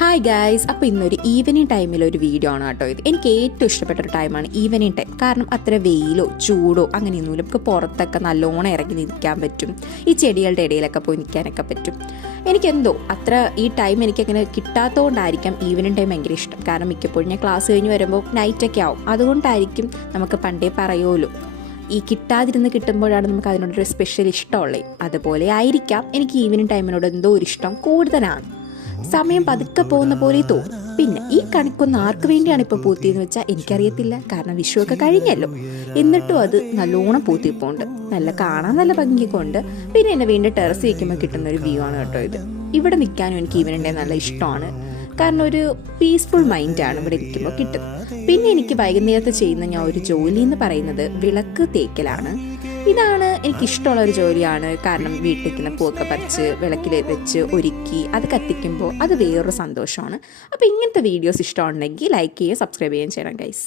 Hi guys, അപ്പോൾ ഇന്നൊരു evening ടൈമിലൊരു video ആണ് കേട്ടോ ഇത്. എനിക്ക് ഏറ്റവും ഇഷ്ടപ്പെട്ടൊരു ടൈമാണ് ഈവനിങ് ടൈം. കാരണം അത്ര വെയിലോ ചൂടോ അങ്ങനെയൊന്നുമില്ല. നമുക്ക് പുറത്തൊക്കെ നല്ലോണം ഇറങ്ങി നിൽക്കാൻ പറ്റും. ഈ ചെടികളുടെ ഇടയിലൊക്കെ പോയി നിൽക്കാനൊക്കെ പറ്റും. എനിക്കെന്തോ അത്ര ഈ ടൈം എനിക്കങ്ങനെ കിട്ടാത്തതുകൊണ്ടായിരിക്കാം ഈവനിങ് ടൈം ഭയങ്കര ഇഷ്ടം. കാരണം മിക്കപ്പോഴും ഞാൻ ക്ലാസ് കഴിഞ്ഞ് വരുമ്പോൾ നൈറ്റൊക്കെ ആവും. അതുകൊണ്ടായിരിക്കും നമുക്ക് പണ്ടേ പറയുമല്ലോ, ഈ കിട്ടാതിരുന്ന് കിട്ടുമ്പോഴാണ് നമുക്ക് അതിനോടൊരു സ്പെഷ്യൽ ഇഷ്ടമുള്ളത്. അതുപോലെ ആയിരിക്കാം എനിക്ക് ഈവനിങ് ടൈമിനോട് എന്തോ ഒരു ഇഷ്ടം കൂടുതലാണ്. സമയം പതുക്കെ പോകുന്ന പോലെ തോന്നും. പിന്നെ ഈ കണിക്കൊന്ന് ആർക്ക് വേണ്ടിയാണ് ഇപ്പോൾ പൂത്തിയെന്ന് വെച്ചാൽ എനിക്കറിയത്തില്ല. കാരണം വിഷുവൊക്കെ കഴിഞ്ഞല്ലോ, എന്നിട്ടും അത് നല്ലോണം പൂത്തിപ്പോണ്ട്. കാണാൻ നല്ല ഭംഗിയൊക്കെ. പിന്നെ എന്നെ വീണ്ടും ടെറസ് വയ്ക്കുമ്പോൾ കിട്ടുന്ന ഒരു വ്യൂ ആണ് കേട്ടോ ഇത്. ഇവിടെ നിൽക്കാനും എനിക്ക് ഈവനിങ് നല്ല ഇഷ്ടമാണ്. കാരണം ഒരു പീസ്ഫുൾ മൈൻഡാണ് ഇവിടെ ഇരിക്കുമ്പോൾ കിട്ടുന്നത്. പിന്നെ എനിക്ക് വൈകുന്നേരത്ത് ചെയ്യുന്ന ഞാൻ ഒരു ജോലി എന്ന് പറയുന്നത് വിളക്ക് തേക്കലാണ്. ഇതാണ് എനിക്കിഷ്ടമുള്ള ഒരു ജോലിയാണ്. കാരണം വീട്ടിലേക്കുന്ന പൂവൊക്കെ പറിച്ച് വിളക്കിൽ വെച്ച് ഒരുക്കി അത് കത്തിക്കുമ്പോൾ അത് വേറൊരു സന്തോഷമാണ്. അപ്പോൾ ഇങ്ങനത്തെ വീഡിയോസ് ഇഷ്ടമുണ്ടെങ്കിൽ ലൈക്ക് ചെയ്യുകയും സബ്സ്ക്രൈബ് ചെയ്യുകയും ചെയ്യണം ഗൈസ്.